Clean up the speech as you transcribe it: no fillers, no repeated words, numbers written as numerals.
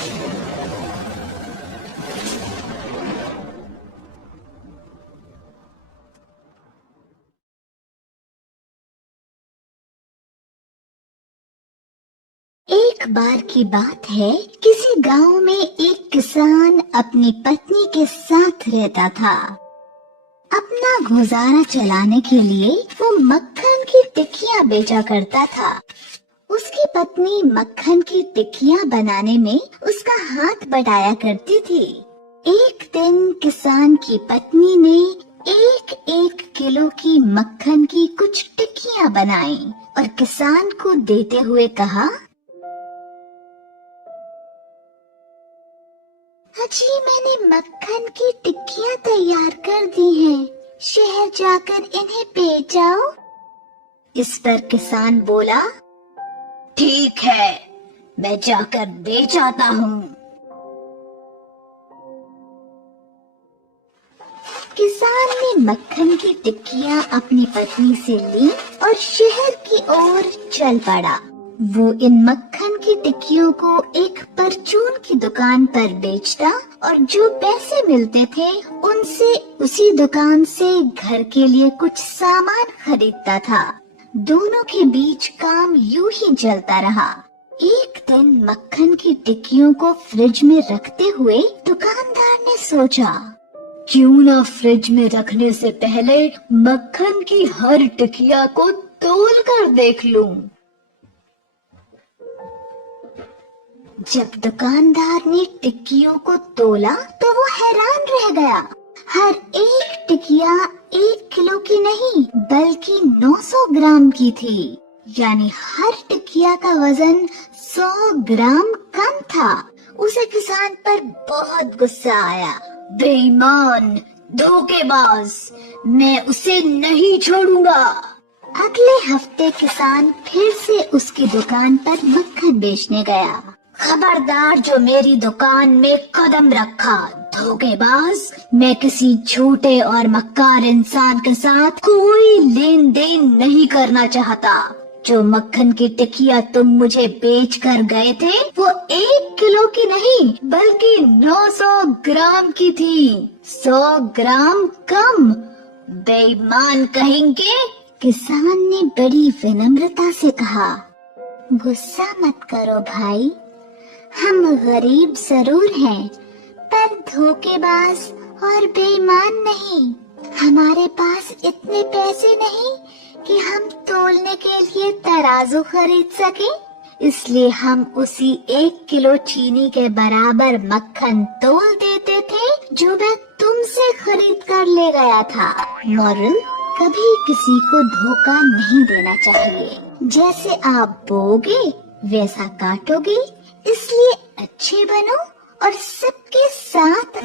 एक बार की बात है, किसी गांव में एक किसान अपनी पत्नी के साथ रहता था। अपना गुजारा चलाने के लिए वो मक्खन की टिक्कियां बेचा करता था। उसकी पत्नी मक्खन की टिक्कियां बनाने में उसका हाथ बटाया करती थी। एक दिन किसान की पत्नी ने एक एक किलो की मक्खन की कुछ टिक्कियां बनाई और किसान को देते हुए कहा, अजी मैंने मक्खन की टिक्कियां तैयार कर दी हैं, शहर जाकर इन्हें बेच आओ। इस पर किसान बोला, ठीक है, मैं जाकर बेच आता हूँ। किसान ने मक्खन की टिक्कियां अपनी पत्नी से ली और शहर की ओर चल पड़ा। वो इन मक्खन की टिक्कियों को एक परचून की दुकान पर बेचता और जो पैसे मिलते थे उनसे उसी दुकान से घर के लिए कुछ सामान खरीदता था। दोनों के बीच काम यूं ही चलता रहा। एक दिन मक्खन की टिक्कियों को फ्रिज में रखते हुए दुकानदार ने सोचा, क्यों ना फ्रिज में रखने से पहले मक्खन की हर टिकिया को तोल कर देख लूं। जब दुकानदार ने टिक्कियों को तोला तो वो हैरान रह गया। हर एक टिकिया 1 किलो की नहीं बल्कि 900 ग्राम की थी, यानी हर टिकिया का वजन 100 ग्राम कम था। उसे किसान पर बहुत गुस्सा आया। बेईमान, धोखेबाज, मैं उसे नहीं छोड़ूंगा। अगले हफ्ते किसान फिर से उसकी दुकान पर मक्खन बेचने गया। खबरदार जो मेरी दुकान में कदम रखा, धोखेबाज, मैं किसी झूठे और मक्कार इंसान के साथ कोई लेन देन नहीं करना चाहता। जो मक्खन की टिक्कियां तुम मुझे बेच कर गए थे वो 1 किलो की नहीं बल्कि 900 ग्राम की थी, 100 ग्राम कम। बेईमान कहेंगे। किसान ने बड़ी विनम्रता से कहा, गुस्सा मत करो भाई, हम गरीब जरूर हैं पर धोखेबाज और बेईमान नहीं। हमारे पास इतने पैसे नहीं कि हम तोलने के लिए तराजू खरीद सके, इसलिए हम उसी 1 किलो चीनी के बराबर मक्खन तोल देते थे जो मैं तुमसे खरीद कर ले गया था। मॉरल, कभी किसी को धोखा नहीं देना चाहिए। जैसे आप बोगे वैसा काटोगे, इसलिए अच्छे बनो और सबके साथ